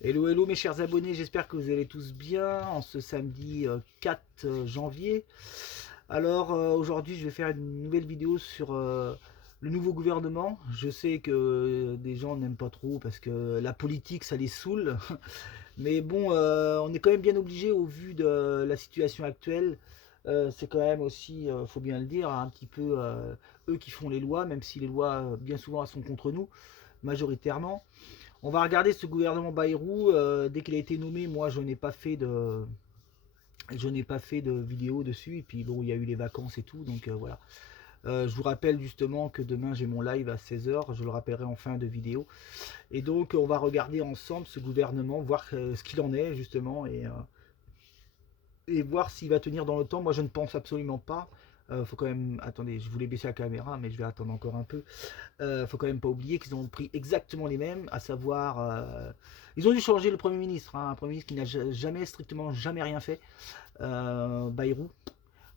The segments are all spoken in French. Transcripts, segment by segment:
Hello, hello mes chers abonnés, j'espère que vous allez tous bien en ce samedi 4 janvier. Alors aujourd'hui je vais faire une nouvelle vidéo sur le nouveau gouvernement. Je sais que des gens n'aiment pas trop parce que la politique ça les saoule. Mais bon, on est quand même bien obligé au vu de la situation actuelle. C'est quand même aussi, faut bien le dire, un petit peu eux qui font les lois, même si les lois bien souvent elles sont contre nous, majoritairement. On va regarder ce gouvernement Bayrou. Dès qu'il a été nommé, moi je n'ai pas fait de vidéo dessus. Et puis bon, il y a eu les vacances et tout, donc voilà. Je vous rappelle justement que demain j'ai mon live à 16 h. Je le rappellerai en fin de vidéo. Et donc on va regarder ensemble ce gouvernement, voir ce qu'il en est justement, et voir s'il va tenir dans le temps. Moi je ne pense absolument pas. Faut quand même. Attendez, je voulais baisser la caméra, mais je vais attendre encore un peu. Faut quand même pas oublier qu'ils ont pris exactement les mêmes, à savoir, ils ont dû changer le Premier ministre, hein, un Premier ministre qui n'a jamais, strictement jamais rien fait, Bayrou.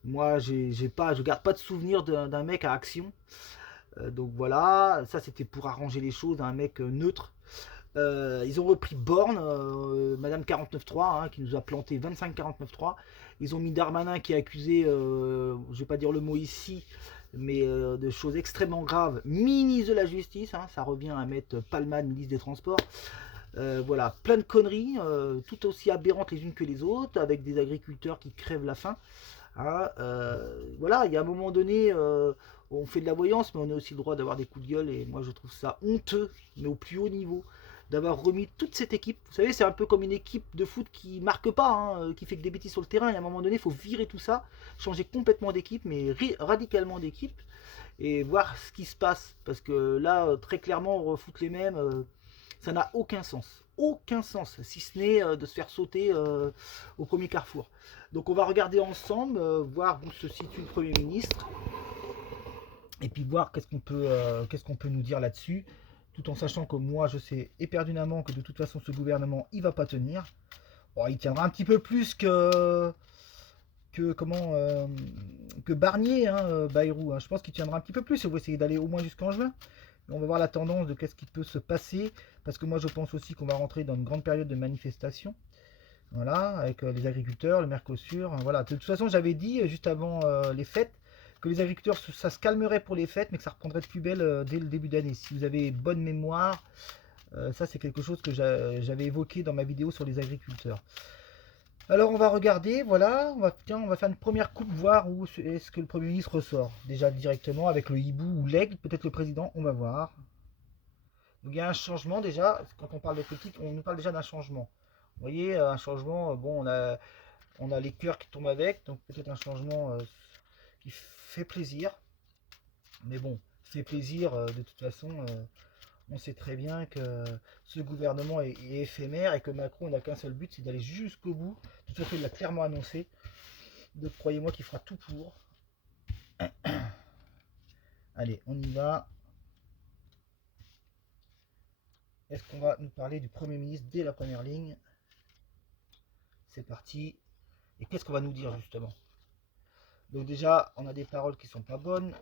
Moi, je garde pas de souvenir d'un mec à action. Donc voilà, ça c'était pour arranger les choses, un mec neutre. Ils ont repris Borne, Madame 49.3, hein, qui nous a planté 25 49.3. Ils ont mis Darmanin qui est accusé, je vais pas dire le mot ici, mais de choses extrêmement graves. Ministre de la Justice, hein, ça revient à mettre Palman, ministre des Transports. Voilà, plein de conneries, tout aussi aberrantes les unes que les autres, avec des agriculteurs qui crèvent la faim. Hein, voilà, il y a un moment donné, on fait de la voyance, mais on a aussi le droit d'avoir des coups de gueule, et moi je trouve ça honteux, mais au plus haut niveau, d'avoir remis toute cette équipe. Vous savez, c'est un peu comme une équipe de foot qui marque pas, hein, qui fait que des bêtises sur le terrain, et à un moment donné, il faut virer tout ça, changer complètement d'équipe, mais radicalement d'équipe, et voir ce qui se passe, parce que là, très clairement, on refoute les mêmes, ça n'a aucun sens. Aucun sens, si ce n'est de se faire sauter au premier carrefour. Donc on va regarder ensemble, voir où se situe le Premier ministre, et puis voir qu'est-ce qu'on peut nous dire là-dessus, tout en sachant que moi je sais éperdument que de toute façon ce gouvernement il va pas tenir. Bon, il tiendra un petit peu plus que comment que Barnier, hein, Bayrou. Hein. Je pense qu'il tiendra un petit peu plus. On va essayer d'aller au moins jusqu'en juin. On va voir la tendance de qu'est-ce qui peut se passer, parce que moi je pense aussi qu'on va rentrer dans une grande période de manifestation. Voilà, avec les agriculteurs, le Mercosur. Voilà. De toute façon, j'avais dit juste avant les fêtes que les agriculteurs, ça se calmerait pour les fêtes, mais que ça reprendrait de plus belle dès le début d'année. Si vous avez bonne mémoire, ça c'est quelque chose que j'avais évoqué dans ma vidéo sur les agriculteurs. Alors on va regarder, voilà, on va faire une première coupe, voir où est-ce que le Premier ministre ressort. Déjà directement avec le hibou ou l'aigle, peut-être le président, on va voir. Donc il y a un changement déjà, quand on parle de politique, on nous parle déjà d'un changement. Vous voyez, un changement, bon, on a les cœurs qui tombent avec, donc peut-être un changement qui fait plaisir. Mais bon, fait plaisir, de toute façon, on sait très bien que ce gouvernement est éphémère et que Macron n'a qu'un seul but, c'est d'aller jusqu'au bout. De toute façon, il l'a clairement annoncé. Donc croyez-moi qu'il fera tout pour. Allez, on y va. Est-ce qu'on va nous parler du Premier ministre dès la première ligne? C'est parti. Et qu'est-ce qu'on va nous dire justement? Donc déjà, on a des paroles qui sont pas bonnes.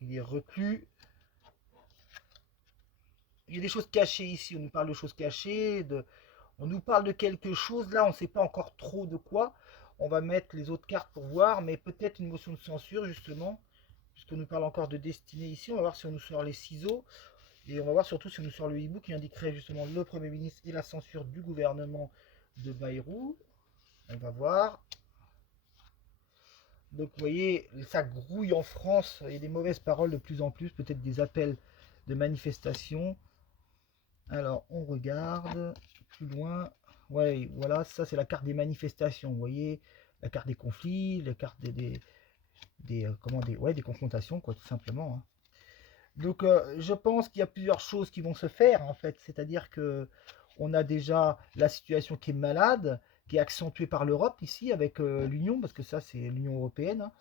Il est reclus. Il y a des choses cachées ici. On nous parle de choses cachées. On nous parle de quelque chose. Là, on ne sait pas encore trop de quoi. On va mettre les autres cartes pour voir. Mais peut-être une motion de censure justement. Puisqu'on nous parle encore de destinée ici. On va voir si on nous sort les ciseaux. Et on va voir surtout si on nous sort le hibou qui indiquerait justement le Premier ministre et la censure du gouvernement de Bayrou. On va voir. Donc vous voyez, ça grouille en France, il y a des mauvaises paroles de plus en plus, peut-être des appels de manifestation. Alors on regarde plus loin. Ouais, voilà, ça c'est la carte des manifestations. Vous voyez, la carte des conflits, la carte des confrontations, quoi, tout simplement. Hein. Donc je pense qu'il y a plusieurs choses qui vont se faire en fait, c'est-à-dire que on a déjà la situation qui est malade, qui est accentuée par l'Europe ici avec l'Union, parce que ça c'est l'Union européenne. Hein.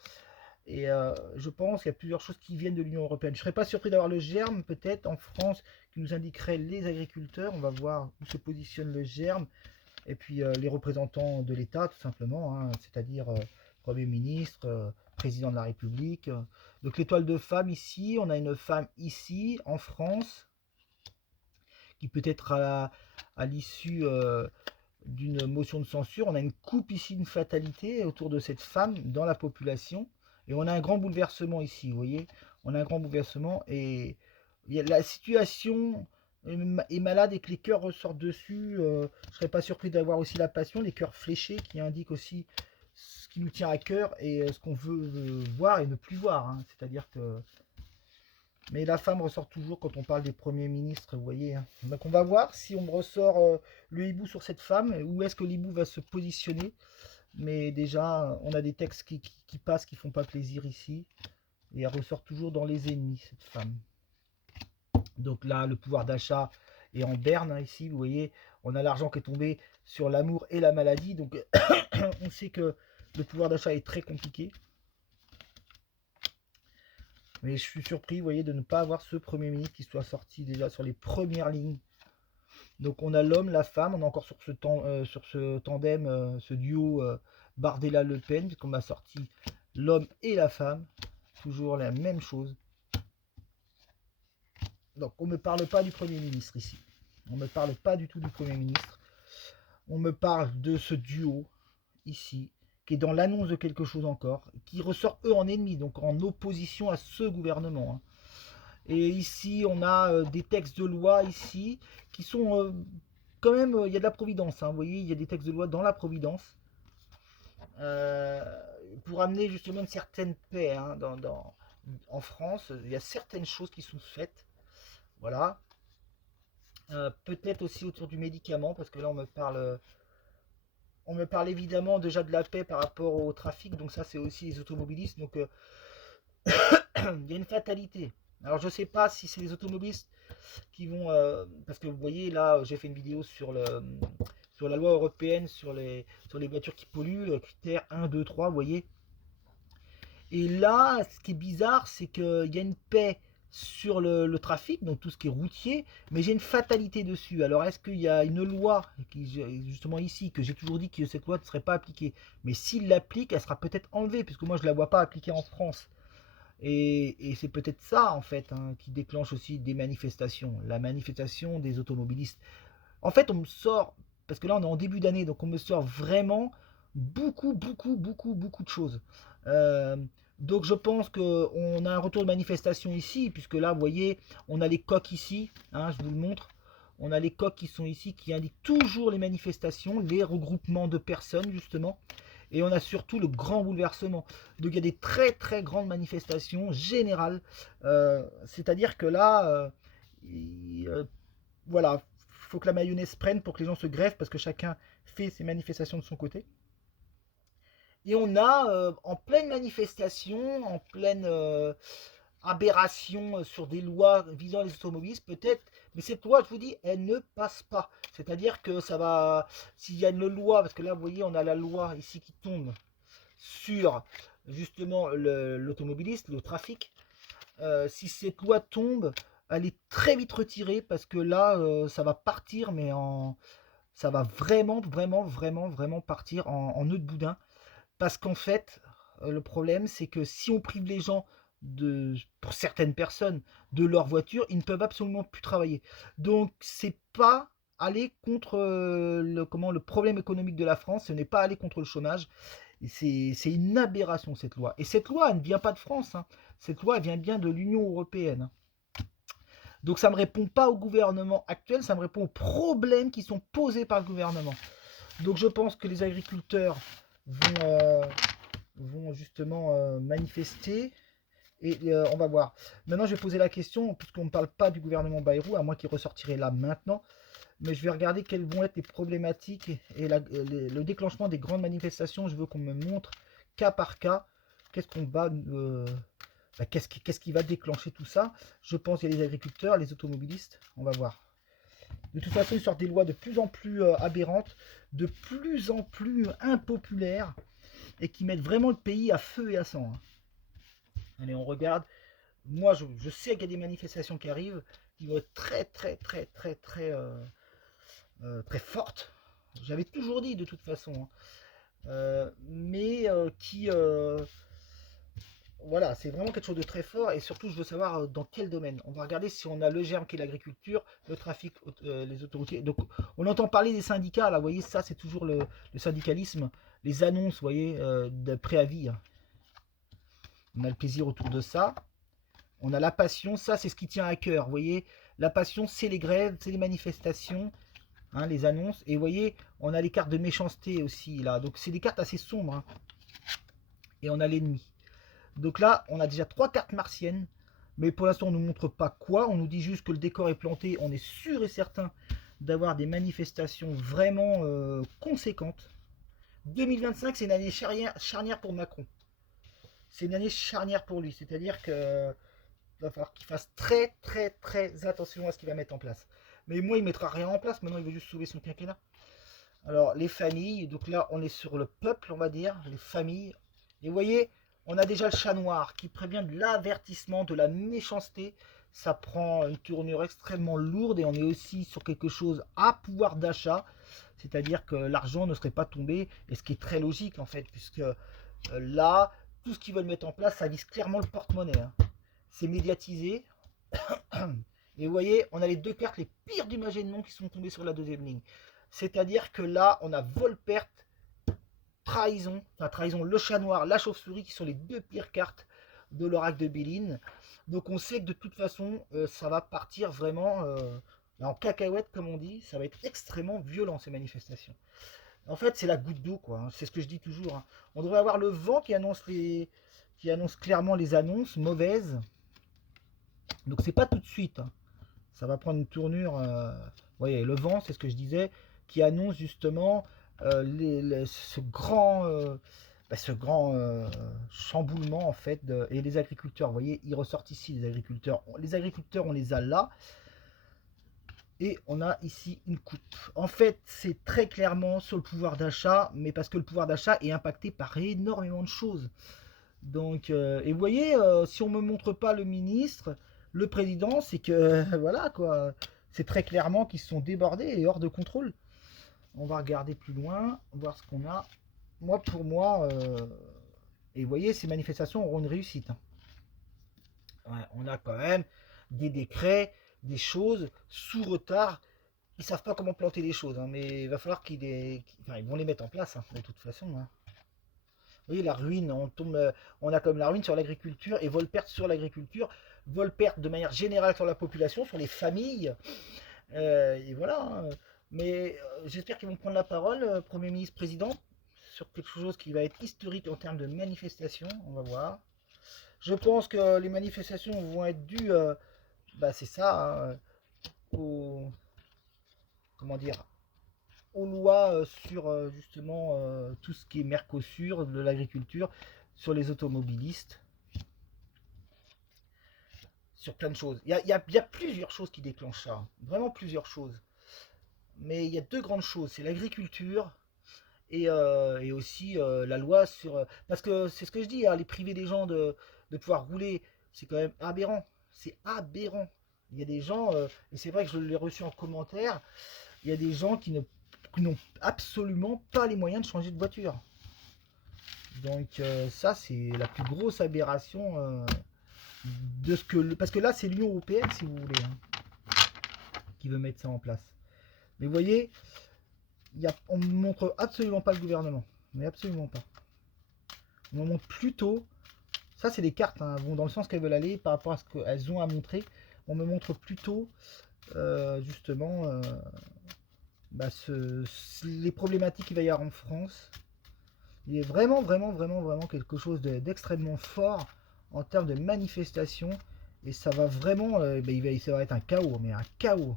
Et je pense qu'il y a plusieurs choses qui viennent de l'Union européenne. Je ne serais pas surpris d'avoir le germe, peut-être, en France, qui nous indiquerait les agriculteurs. On va voir où se positionne le germe. Et puis les représentants de l'État, tout simplement, hein, c'est-à-dire Premier ministre, Président de la République. Donc l'étoile de femme ici, on a une femme ici, en France, qui peut être à l'issue d'une motion de censure. On a une coupe ici, une fatalité autour de cette femme dans la population. Et on a un grand bouleversement ici, vous voyez. On a un grand bouleversement et la situation est malade et que les cœurs ressortent dessus. Je ne serais pas surpris d'avoir aussi la passion, les cœurs fléchés qui indiquent aussi ce qui nous tient à cœur et ce qu'on veut voir et ne plus voir. Hein. C'est-à-dire que... Mais la femme ressort toujours quand on parle des premiers ministres, vous voyez. Hein. Donc on va voir si on me ressort le hibou sur cette femme, où est-ce que l'hibou va se positionner. Mais déjà, on a des textes qui passent, qui font pas plaisir ici. Et elle ressort toujours dans les ennemis, cette femme. Donc là, le pouvoir d'achat est en berne, hein, ici, vous voyez. On a l'argent qui est tombé sur l'amour et la maladie. Donc on sait que le pouvoir d'achat est très compliqué. Mais je suis surpris, vous voyez, de ne pas avoir ce Premier ministre qui soit sorti déjà sur les premières lignes. Donc on a l'homme, la femme, on est encore sur ce tandem, ce duo Bardella-Le Pen, puisqu'on a sorti l'homme et la femme. Toujours la même chose. Donc on ne me parle pas du Premier ministre ici. On ne me parle pas du tout du Premier ministre. On me parle de ce duo ici, qui est dans l'annonce de quelque chose encore, qui ressort eux en ennemis, donc en opposition à ce gouvernement. Hein. Et ici, on a des textes de loi ici, qui sont quand même, il y a de la providence. Hein, vous voyez, il y a des textes de loi dans la providence. Pour amener justement une certaine paix hein, en France. Il y a certaines choses qui sont faites. Voilà. Peut-être aussi autour du médicament, parce que là on me parle évidemment déjà de la paix par rapport au trafic, donc ça c'est aussi les automobilistes, donc il y a une fatalité. Alors je sais pas si c'est les automobilistes qui vont, parce que vous voyez là j'ai fait une vidéo sur la loi européenne sur les voitures qui polluent, critères 1, 2, 3, vous voyez. Et là, ce qui est bizarre, c'est qu'il y a une paix sur le trafic, donc tout ce qui est routier, mais j'ai une fatalité dessus. Alors, est-ce qu'il y a une loi, justement ici, que j'ai toujours dit que cette loi ne serait pas appliquée, mais s'il l'applique, elle sera peut-être enlevée, puisque moi je ne la vois pas appliquée en France. Et c'est peut-être ça, en fait, hein, qui déclenche aussi des manifestations, la manifestation des automobilistes. En fait, on me sort, parce que là on est en début d'année, donc on me sort vraiment beaucoup de choses. Euh, donc je pense qu'on a un retour de manifestation ici, puisque là, vous voyez, on a les coques ici, hein, je vous le montre. On a les coques qui sont ici, qui indiquent toujours les manifestations, les regroupements de personnes, justement. Et on a surtout le grand bouleversement. Donc il y a des très grandes manifestations générales. C'est-à-dire que là, voilà, il faut que la mayonnaise prenne pour que les gens se greffent, parce que chacun fait ses manifestations de son côté. Et on a en pleine manifestation, en pleine aberration sur des lois visant les automobilistes, peut-être, mais cette loi, je vous dis, elle ne passe pas. C'est-à-dire que ça va, s'il y a une loi, parce que là, vous voyez, on a la loi ici qui tombe sur justement l'automobiliste, le trafic. Si cette loi tombe, elle est très vite retirée parce que là, ça va partir, mais ça va vraiment partir en nœud de boudin. Parce qu'en fait, le problème, c'est que si on prive les gens, pour certaines personnes, de leur voiture, ils ne peuvent absolument plus travailler. Donc, c'est pas aller contre le problème économique de la France, ce n'est pas aller contre le chômage. C'est une aberration cette loi. Et cette loi, elle ne vient pas de France. Hein. Cette loi, elle vient bien de l'Union européenne. Donc ça ne me répond pas au gouvernement actuel, ça me répond aux problèmes qui sont posés par le gouvernement. Donc je pense que les agriculteurs vont justement manifester. Et on va voir. Maintenant, je vais poser la question, puisqu'on ne parle pas du gouvernement Bayrou, à moi qui ressortirait là maintenant. Mais je vais regarder quelles vont être les problématiques et le déclenchement des grandes manifestations. Je veux qu'on me montre cas par cas qu'est-ce qu'on va, qu'est-ce qui va déclencher tout ça. Je pense qu'il y a les agriculteurs, les automobilistes. On va voir. De toute façon, ils sortent des lois de plus en plus aberrantes, de plus en plus impopulaires et qui mettent vraiment le pays à feu et à sang. Hein. Allez, on regarde. Moi, je sais qu'il y a des manifestations qui arrivent qui vont être très forte. J'avais toujours dit de toute façon. Hein. Mais qui voilà, c'est vraiment quelque chose de très fort et surtout je veux savoir dans quel domaine. On va regarder si on a le germe qui est l'agriculture, le trafic, les autoroutiers. Donc on entend parler des syndicats, là, vous voyez, ça c'est toujours le syndicalisme, les annonces, vous voyez, de préavis, hein. On a le plaisir autour de ça. On a la passion, ça c'est ce qui tient à cœur, vous voyez. La passion, c'est les grèves, c'est les manifestations, hein, les annonces. Et vous voyez, on a les cartes de méchanceté aussi, là. Donc c'est des cartes assez sombres, hein. Et on a l'ennemi. Donc là, on a déjà 3 cartes martiennes. Mais pour l'instant, on ne nous montre pas quoi. On nous dit juste que le décor est planté. On est sûr et certain d'avoir des manifestations vraiment conséquentes. 2025, c'est une année charnière pour Macron. C'est une année charnière pour lui. C'est-à-dire que va falloir qu'il fasse très très très attention à ce qu'il va mettre en place. Mais moi, il ne mettra rien en place. Maintenant, il veut juste sauver son quinquennat. Alors, les familles. Donc là, on est sur le peuple, on va dire. Les familles. Et vous voyez, on a déjà le chat noir qui prévient de l'avertissement, de la méchanceté. Ça prend une tournure extrêmement lourde et on est aussi sur quelque chose à pouvoir d'achat. C'est-à-dire que l'argent ne serait pas tombé. Et ce qui est très logique en fait, puisque là, tout ce qu'ils veulent mettre en place, ça vise clairement le porte-monnaie, hein. C'est médiatisé. Et vous voyez, on a les 2 cartes les pires du Magellan qui sont tombées sur la deuxième ligne. C'est-à-dire que là, on a vol-perte, trahison, enfin trahison, le chat noir, la chauve-souris qui sont les 2 pires cartes de l'oracle de Béline. Donc on sait que de toute façon, ça va partir vraiment en cacahuète comme on dit. Ça va être extrêmement violent ces manifestations. En fait, c'est la goutte d'eau, quoi, hein. C'est ce que je dis toujours, hein. On devrait avoir le vent qui annonce clairement les annonces mauvaises. Donc c'est pas tout de suite, hein. Ça va prendre une tournure. Vous voyez, le vent, c'est ce que je disais, qui annonce justement ce grand chamboulement en fait. Et les agriculteurs, vous voyez, ils ressortent ici les agriculteurs. Les agriculteurs, on les a là. Et on a ici une coupe. En fait, c'est très clairement sur le pouvoir d'achat, mais parce que le pouvoir d'achat est impacté par énormément de choses. Donc, et vous voyez, si on me montre pas le ministre, le président, c'est que voilà quoi, c'est très clairement qu'ils sont débordés et hors de contrôle. On va regarder plus loin, voir ce qu'on a. Moi, pour moi, et vous voyez, ces manifestations auront une réussite, hein. Ouais, on a quand même des décrets, des choses sous retard. Ils savent pas comment planter les choses, hein, mais il va falloir enfin, ils vont les mettre en place, hein, de toute façon, hein. Vous voyez, la ruine, on a comme la ruine sur l'agriculture et vol-perte sur l'agriculture, vol-perte de manière générale sur la population, sur les familles, et voilà, hein. Mais j'espère qu'ils vont prendre la parole, Premier ministre, Président, sur quelque chose qui va être historique en termes de manifestation, on va voir. Je pense que les manifestations vont être dues, bah c'est ça, hein, au, comment dire, aux lois sur justement tout ce qui est Mercosur, de l'agriculture, sur les automobilistes, sur plein de choses. Il y a plusieurs choses qui déclenchent ça, vraiment plusieurs choses. Mais il y a 2 grandes choses, c'est l'agriculture et aussi la loi sur... parce que c'est ce que je dis, hein, les priver des gens de pouvoir rouler, c'est quand même aberrant. C'est aberrant. Il y a des gens, et c'est vrai que je l'ai reçu en commentaire, il y a des gens qui n'ont absolument pas les moyens de changer de voiture. Donc ça, c'est la plus grosse aberration de ce que... Parce que là, c'est l'Union Européenne, si vous voulez, hein, qui veut mettre ça en place. Mais vous voyez, on ne montre absolument pas le gouvernement. Mais absolument pas. On montre plutôt... Ça, c'est des cartes, hein, vont dans le sens qu'elles veulent aller par rapport à ce qu'elles ont à montrer. On me montre plutôt, justement, bah, les problématiques qu'il va y avoir en France. Il est vraiment, vraiment, vraiment, vraiment quelque chose d'extrêmement fort en termes de manifestation. Et ça va vraiment, ça va être un chaos, mais un chaos.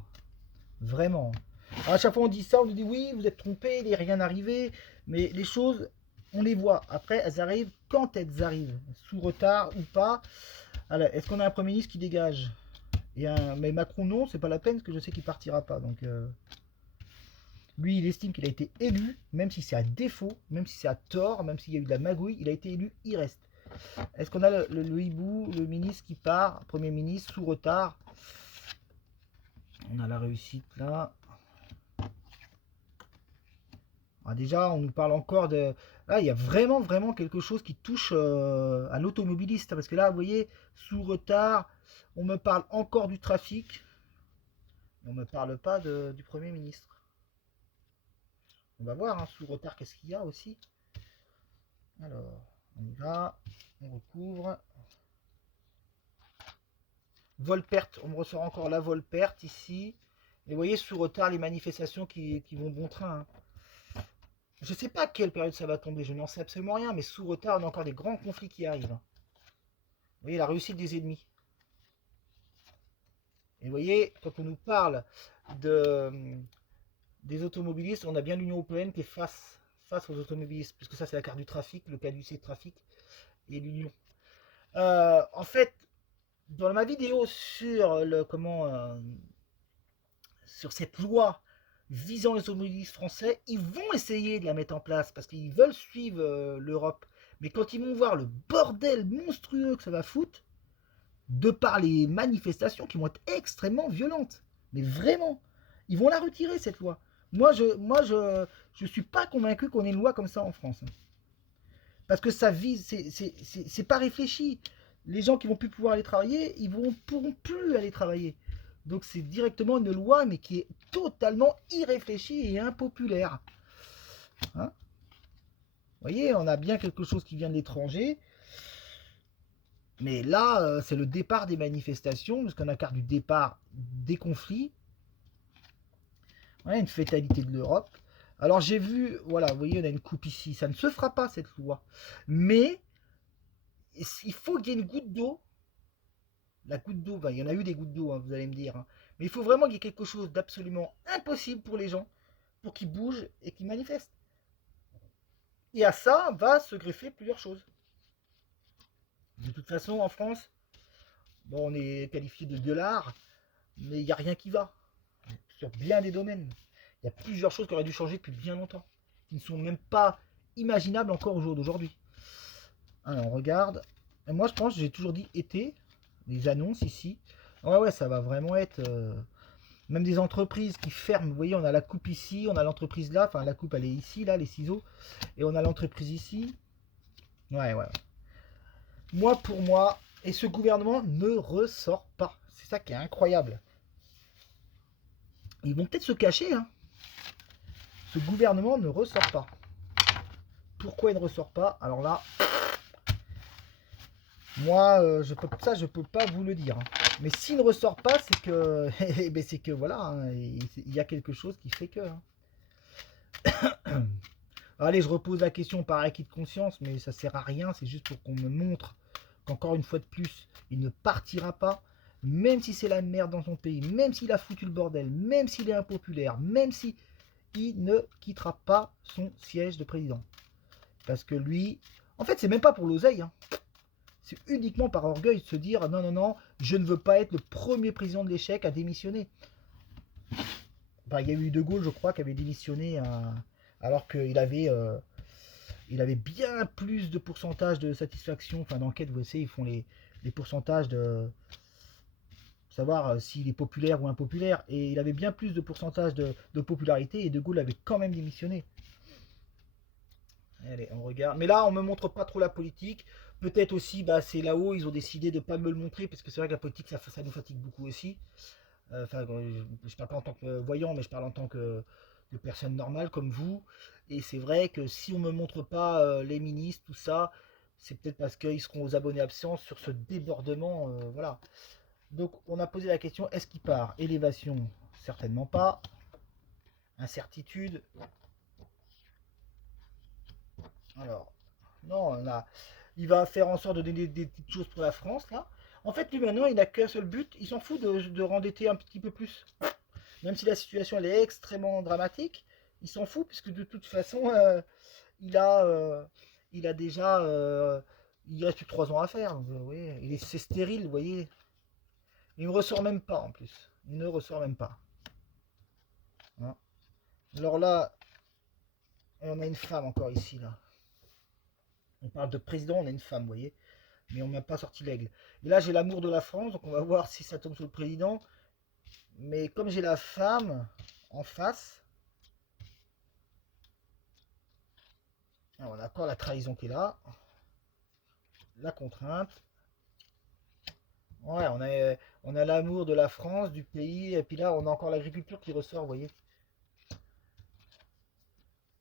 Vraiment. Alors à chaque fois on dit ça, on nous dit oui, vous êtes trompé, il n'est rien arrivé. Mais les choses, on les voit. Après, elles arrivent quand elles arrivent. Sous retard ou pas. Alors, est-ce qu'on a un Premier ministre qui dégage? Mais Macron, non, c'est pas la peine, parce que je sais qu'il partira pas. Donc, lui, il estime qu'il a été élu, même si c'est à défaut, même si c'est à tort, même s'il y a eu de la magouille, il a été élu, il reste. Est-ce qu'on a le hibou, le ministre qui part, Premier ministre, sous retard? On a la réussite là. Ah, déjà, on nous parle encore de... Là, il y a vraiment, vraiment quelque chose qui touche à l'automobiliste. Parce que là, vous voyez, sous retard, on me parle encore du trafic. On ne me parle pas du Premier ministre. On va voir, hein, sous retard, qu'est-ce qu'il y a aussi. Alors, on y va. On recouvre. Vol-perte. On me ressort encore la vol-perte ici. Et vous voyez, sous retard, les manifestations qui vont bon train. Hein. Je ne sais pas à quelle période ça va tomber, je n'en sais absolument rien, mais sous retard, on a encore des grands conflits qui arrivent. Vous voyez, la réussite des ennemis. Et vous voyez, quand on nous parle de, des automobilistes, on a bien l'Union européenne qui est face aux automobilistes, puisque ça c'est la carte du trafic, le caducé de trafic, et l'Union. En fait, dans ma vidéo sur le sur cette loi visant les automobilistes français, ils vont essayer de la mettre en place parce qu'ils veulent suivre l'Europe. Mais quand ils vont voir le bordel monstrueux que ça va foutre, de par les manifestations qui vont être extrêmement violentes, mais vraiment, ils vont la retirer cette loi. Je suis pas convaincu qu'on ait une loi comme ça en France, hein. Parce que ça vise, c'est pas réfléchi. Les gens qui vont plus pouvoir aller travailler, ils ne pourront plus aller travailler. Donc c'est directement une loi, mais qui est totalement irréfléchie et impopulaire. Hein, vous voyez, on a bien quelque chose qui vient de l'étranger. Mais là, c'est le départ des manifestations, parce qu'on a carte du départ des conflits. Ouais, une fatalité de l'Europe. Alors j'ai vu, voilà, vous voyez, on a une coupe ici. Ça ne se fera pas cette loi. Mais il faut qu'il y ait une goutte d'eau. La goutte d'eau, ben, il y en a eu des gouttes d'eau, hein, vous allez me dire. Hein. Mais il faut vraiment qu'il y ait quelque chose d'absolument impossible pour les gens, pour qu'ils bougent et qu'ils manifestent. Et à ça va se greffer plusieurs choses. De toute façon, en France, bon, on est qualifié de gueulard, mais il n'y a rien qui va. Sur bien des domaines. Il y a plusieurs choses qui auraient dû changer depuis bien longtemps, qui ne sont même pas imaginables encore au jour d'aujourd'hui. Alors, on regarde. Et moi, je pense, j'ai toujours dit été, les annonces ici. Ouais, ça va vraiment être... même des entreprises qui ferment. Vous voyez, on a la coupe ici, on a l'entreprise là. Enfin, la coupe, elle est ici, là, les ciseaux. Et on a l'entreprise ici. Ouais. Moi, pour moi, et ce gouvernement ne ressort pas. C'est ça qui est incroyable. Ils vont peut-être se cacher, hein. Ce gouvernement ne ressort pas. Pourquoi il ne ressort pas? Alors là, moi, je peux pas vous le dire. Hein. Mais s'il ne ressort pas, c'est que, c'est que voilà, hein, il y a quelque chose qui fait que. Hein. Allez, je repose la question par acquis de conscience, mais ça sert à rien. C'est juste pour qu'on me montre qu'encore une fois de plus, il ne partira pas, même si c'est la merde dans son pays, même s'il a foutu le bordel, même s'il est impopulaire, même si il ne quittera pas son siège de président. Parce que lui, en fait, c'est même pas pour l'oseille. Hein. C'est uniquement par orgueil de se dire non, je ne veux pas être le premier président de l'échec à démissionner. Ben, il y a eu De Gaulle, je crois, qui avait démissionné alors qu'il avait, il avait bien plus de pourcentage de satisfaction. Enfin, d'enquête, vous savez, ils font les pourcentages de savoir s'il est populaire ou impopulaire. Et il avait bien plus de pourcentage de popularité et De Gaulle avait quand même démissionné. Allez, on regarde. Mais là, on me montre pas trop la politique. Peut-être aussi, bah, c'est là-haut, ils ont décidé de pas me le montrer, parce que c'est vrai que la politique, ça nous fatigue beaucoup aussi. Enfin, je parle pas en tant que voyant, mais je parle en tant que personne normale comme vous. Et c'est vrai que si on me montre pas les ministres, tout ça, c'est peut-être parce qu'ils seront aux abonnés absents sur ce débordement. Voilà. Donc, on a posé la question, est-ce qu'il part? Élévation, certainement pas. Incertitude. Alors, non, il va faire en sorte de donner des petites choses pour la France, là. En fait, lui, maintenant, il n'a qu'un seul but, il s'en fout de rendetter un petit peu plus. Même si la situation, elle est extrêmement dramatique, il s'en fout, puisque de toute façon, il a, euh, il a déjà... il reste plus que 3 ans à faire. Donc, oui, c'est stérile, vous voyez. Il ne ressort même pas, en plus. Il ne ressort même pas. Hein. Alors là, on a une femme encore ici, là. On parle de président, on a une femme, vous voyez. Mais on n'a pas sorti l'aigle. Et là, j'ai l'amour de la France, donc on va voir si ça tombe sur le président. Mais comme j'ai la femme en face, Alors, on a encore la trahison qui est là, la contrainte. Ouais, on a l'amour de la France, du pays, et puis là, on a encore l'agriculture qui ressort, vous voyez.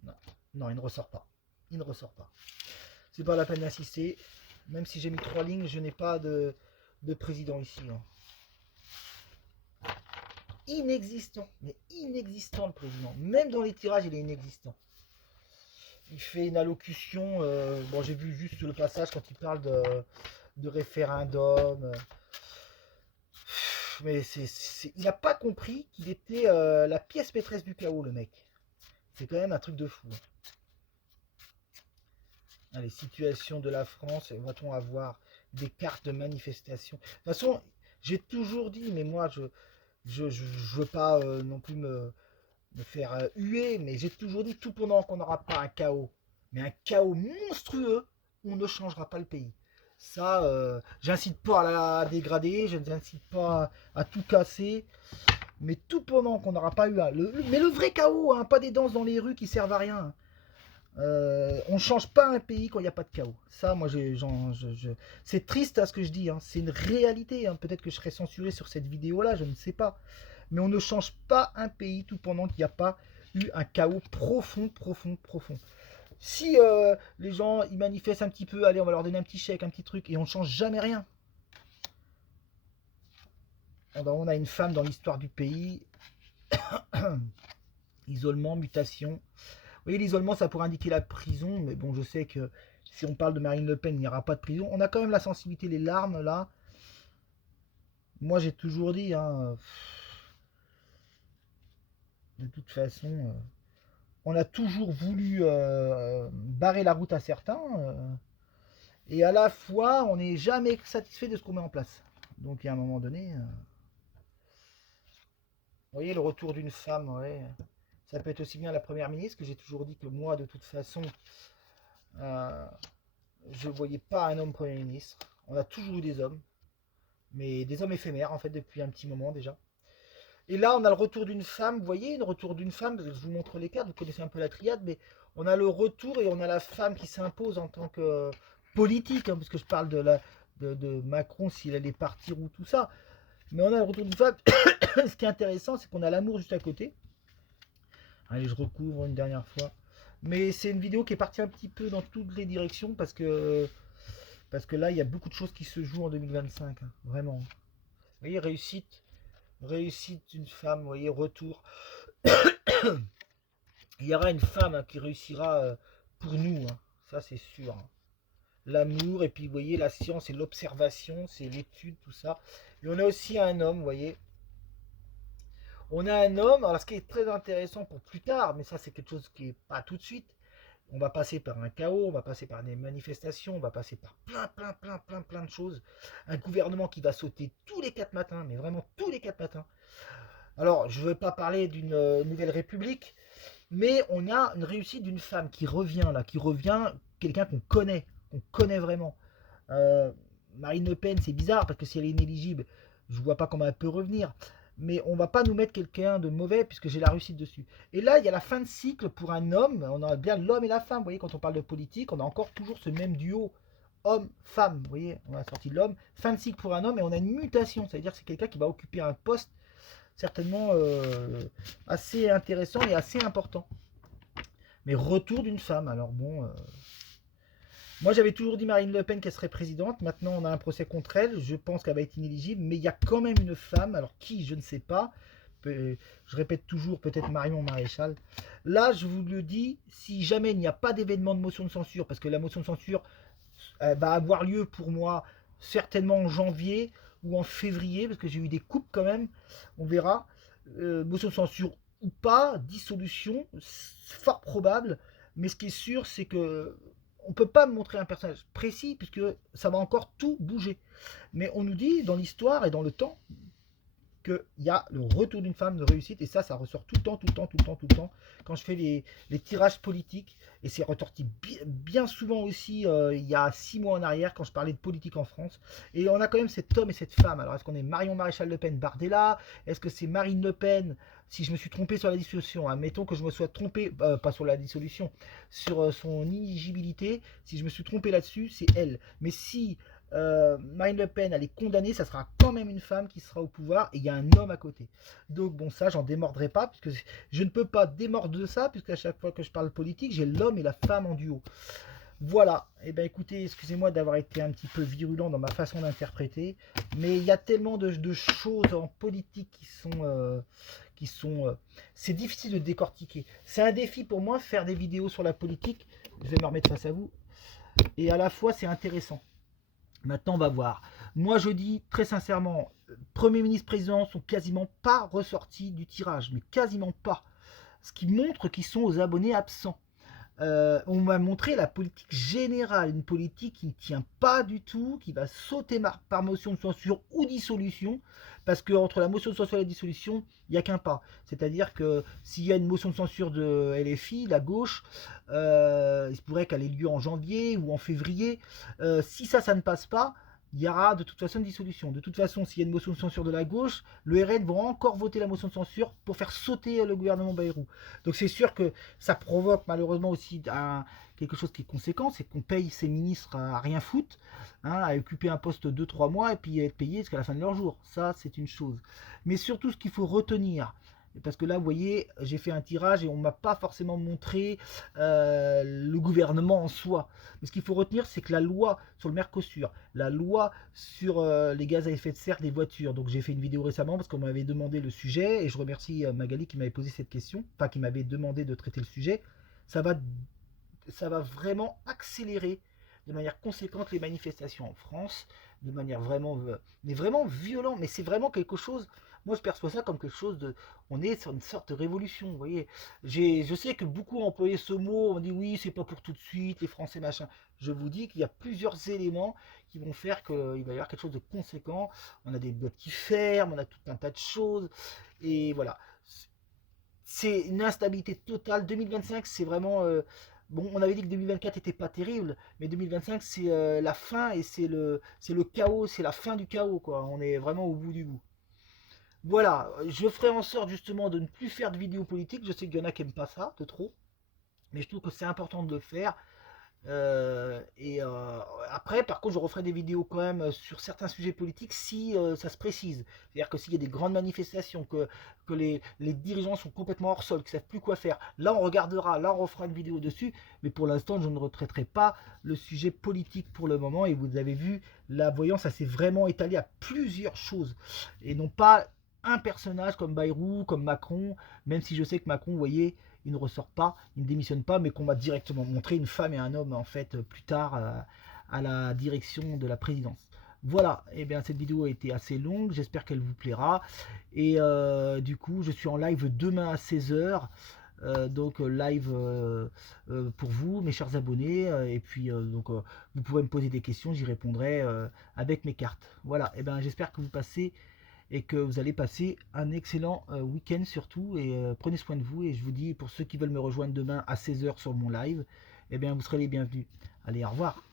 Non, non, il ne ressort pas. Il ne ressort pas. C'est pas la peine d'insister. Même si j'ai mis 3 lignes, je n'ai pas de président ici, hein. Inexistant, mais inexistant le président. Même dans les tirages, il est inexistant. Il fait une allocution. Bon, j'ai vu juste le passage quand il parle de référendum. Mais il n'a pas compris qu'il était la pièce maîtresse du chaos, le mec. C'est quand même un truc de fou, hein. Allez, situation de la France, va-t-on avoir des cartes de manifestation? De toute façon, j'ai toujours dit, mais moi, je veux pas non plus me faire huer, mais j'ai toujours dit, tout pendant qu'on n'aura pas un chaos, mais un chaos monstrueux, on ne changera pas le pays. Ça, j'incite pas à la dégrader, je n'incite pas à tout casser, mais tout pendant qu'on n'aura pas eu mais le vrai chaos, hein, pas des danses dans les rues qui servent à rien, hein. On ne change pas un pays quand il n'y a pas de chaos. Ça, moi, c'est triste à ce que je dis, hein. C'est une réalité, hein. Peut-être que je serai censuré sur cette vidéo-là, je ne sais pas. Mais on ne change pas un pays tout pendant qu'il n'y a pas eu un chaos profond, profond, profond. Si les gens ils manifestent un petit peu, allez, on va leur donner un petit chèque, un petit truc, et on ne change jamais rien. On a une femme dans l'histoire du pays. Isolement, mutation. Vous voyez, l'isolement, ça pourrait indiquer la prison, mais bon, je sais que si on parle de Marine Le Pen, il n'y aura pas de prison. On a quand même la sensibilité, les larmes, là. Moi, j'ai toujours dit, hein, de toute façon, on a toujours voulu barrer la route à certains, et à la fois, on n'est jamais satisfait de ce qu'on met en place. Donc, il y a un moment donné, vous voyez, le retour d'une femme, ouais, ça peut être aussi bien la première ministre, que j'ai toujours dit que moi, de toute façon, euh, je ne voyais pas un homme premier ministre. On a toujours eu des hommes, mais des hommes éphémères, en fait, depuis un petit moment déjà. Et là, on a le retour d'une femme, vous voyez, le retour d'une femme, je vous montre les cartes, vous connaissez un peu la triade, mais on a le retour et on a la femme qui s'impose en tant que politique, hein, parce que je parle de Macron, s'il allait partir ou tout ça. Mais on a le retour d'une femme. Ce qui est intéressant, c'est qu'on a l'amour juste à côté. Allez, je recouvre une dernière fois. Mais c'est une vidéo qui est partie un petit peu dans toutes les directions parce que là, il y a beaucoup de choses qui se jouent en 2025, hein, vraiment. Vous voyez, réussite d'une femme, vous voyez, retour. Il y aura une femme, hein, qui réussira pour nous, hein, ça c'est sûr, hein. L'amour, et puis vous voyez, la science et l'observation, c'est l'étude, tout ça. Et on a aussi un homme, vous voyez. On a un homme, alors ce qui est très intéressant pour plus tard, mais ça c'est quelque chose qui est pas tout de suite. On va passer par un chaos, on va passer par des manifestations, on va passer par plein de choses. Un gouvernement qui va sauter tous les 4 matins, mais vraiment tous les 4 matins. Alors, je ne veux pas parler d'une nouvelle république, mais on a une réussite d'une femme qui revient là, qui revient, quelqu'un qu'on connaît vraiment. Euh, Marine Le Pen, c'est bizarre parce que si elle est inéligible, je vois pas comment elle peut revenir. Mais on va pas nous mettre quelqu'un de mauvais puisque j'ai la réussite dessus. Et là, il y a la fin de cycle pour un homme. On a bien l'homme et la femme. Vous voyez, quand on parle de politique, on a encore toujours ce même duo homme-femme. Vous voyez, on a sorti de l'homme. Fin de cycle pour un homme et on a une mutation. C'est-à-dire que c'est quelqu'un qui va occuper un poste certainement assez intéressant et assez important. Mais retour d'une femme. Alors bon, moi j'avais toujours dit Marine Le Pen qu'elle serait présidente. Maintenant on a un procès contre elle. Je pense qu'elle va être inéligible. Mais il y a quand même une femme. Alors qui, je ne sais pas. Je répète toujours, peut-être Marion Maréchal. Là, je vous le dis, si jamais il n'y a pas d'événement de motion de censure, parce que la motion de censure va avoir lieu pour moi certainement en janvier ou en février, parce que j'ai eu des coupes quand même, on verra. Motion de censure ou pas, dissolution, fort probable, mais ce qui est sûr, c'est que on ne peut pas me montrer un personnage précis, puisque ça va encore tout bouger. Mais on nous dit dans l'histoire et dans le temps qu'il y a le retour d'une femme de réussite, et ça ressort tout le temps, tout le temps, tout le temps, tout le temps, quand je fais les tirages politiques, et c'est ressorti bien souvent aussi, il y a 6 mois en arrière, quand je parlais de politique en France, et on a quand même cet homme et cette femme. Alors, est-ce qu'on est Marion Maréchal Le Pen Bardella? Est-ce que c'est Marine Le Pen? Si je me suis trompé sur la dissolution, admettons que je me sois trompé, pas sur la dissolution, sur son inéligibilité, si je me suis trompé là-dessus, c'est elle. Mais si Marine Le Pen elle est condamnée, ça sera quand même une femme qui sera au pouvoir et il y a un homme à côté. Donc bon, ça j'en démordrai pas, puisque je ne peux pas démordre de ça, puisque à chaque fois que je parle politique, j'ai l'homme et la femme en duo. Voilà, et eh bien écoutez, excusez-moi d'avoir été un petit peu virulent dans ma façon d'interpréter, mais il y a tellement de choses en politique qui sont c'est difficile de décortiquer. C'est un défi pour moi faire des vidéos sur la politique, je vais me remettre face à vous, et à la fois c'est intéressant. Maintenant, on va voir. Moi, je dis très sincèrement, Premier ministre, président sont quasiment pas ressortis du tirage, mais quasiment pas. Ce qui montre qu'ils sont aux abonnés absents. On m'a montré la politique générale, une politique qui ne tient pas du tout, qui va sauter par motion de censure ou dissolution, parce qu'entre la motion de censure et la dissolution, il n'y a qu'un pas. C'est-à-dire que s'il y a une motion de censure de LFI, la gauche, il se pourrait qu'elle ait lieu en janvier ou en février. Si ça ne passe pas, il y aura de toute façon une dissolution. De toute façon, s'il y a une motion de censure de la gauche, le RN va encore voter la motion de censure pour faire sauter le gouvernement Bayrou. Donc c'est sûr que ça provoque malheureusement aussi quelque chose qui est conséquent, c'est qu'on paye ces ministres à rien foutre, hein, à occuper un poste 2-3 mois et puis à être payés jusqu'à la fin de leur jour. Ça, c'est une chose. Mais surtout, ce qu'il faut retenir, parce que là, vous voyez, j'ai fait un tirage et on ne m'a pas forcément montré le gouvernement en soi. Mais ce qu'il faut retenir, c'est que la loi sur le Mercosur, la loi sur les gaz à effet de serre des voitures, donc j'ai fait une vidéo récemment parce qu'on m'avait demandé le sujet, et je remercie Magali qui m'avait posé cette question, enfin qui m'avait demandé de traiter le sujet, ça va, ça va vraiment accélérer de manière conséquente les manifestations en France, de manière vraiment, mais vraiment violent, mais c'est vraiment quelque chose. Moi, je perçois ça comme quelque chose de. On est sur une sorte de révolution, vous voyez. Je sais que beaucoup ont employé ce mot, on dit oui, c'est pas pour tout de suite, les Français machin. Je vous dis qu'il y a plusieurs éléments qui vont faire qu'il va y avoir quelque chose de conséquent. On a des boîtes qui ferment, on a tout un tas de choses. Et voilà. C'est une instabilité totale. 2025, c'est vraiment. Bon, on avait dit que 2024 était pas terrible, mais 2025, c'est la fin et c'est le chaos, c'est la fin du chaos, quoi. On est vraiment au bout du bout. Voilà, je ferai en sorte justement de ne plus faire de vidéos politiques. Je sais qu'il y en a qui n'aiment pas ça, de trop, mais je trouve que c'est important de le faire. Après, par contre, je referai des vidéos quand même sur certains sujets politiques si ça se précise. C'est-à-dire que s'il y a des grandes manifestations, que les dirigeants sont complètement hors sol, qu'ils ne savent plus quoi faire, là on regardera, là on refera une vidéo dessus. Mais pour l'instant, je ne retraiterai pas le sujet politique pour le moment. Et vous avez vu, la voyance, ça s'est vraiment étalé à plusieurs choses. Et non pas un personnage comme Bayrou, comme Macron, même si je sais que Macron, vous voyez, il ne ressort pas, il ne démissionne pas, mais qu'on va directement montrer une femme et un homme en fait plus tard à la direction de la présidence. Voilà, et bien cette vidéo a été assez longue, j'espère qu'elle vous plaira. Et du coup, je suis en live demain à 16h. Donc live pour vous, mes chers abonnés. Et puis donc vous pourrez me poser des questions, j'y répondrai avec mes cartes. Voilà, et bien j'espère que vous passez et que vous allez passer un excellent week-end surtout, et prenez soin de vous, et je vous dis, pour ceux qui veulent me rejoindre demain à 16h sur mon live, eh bien vous serez les bienvenus. Allez, au revoir.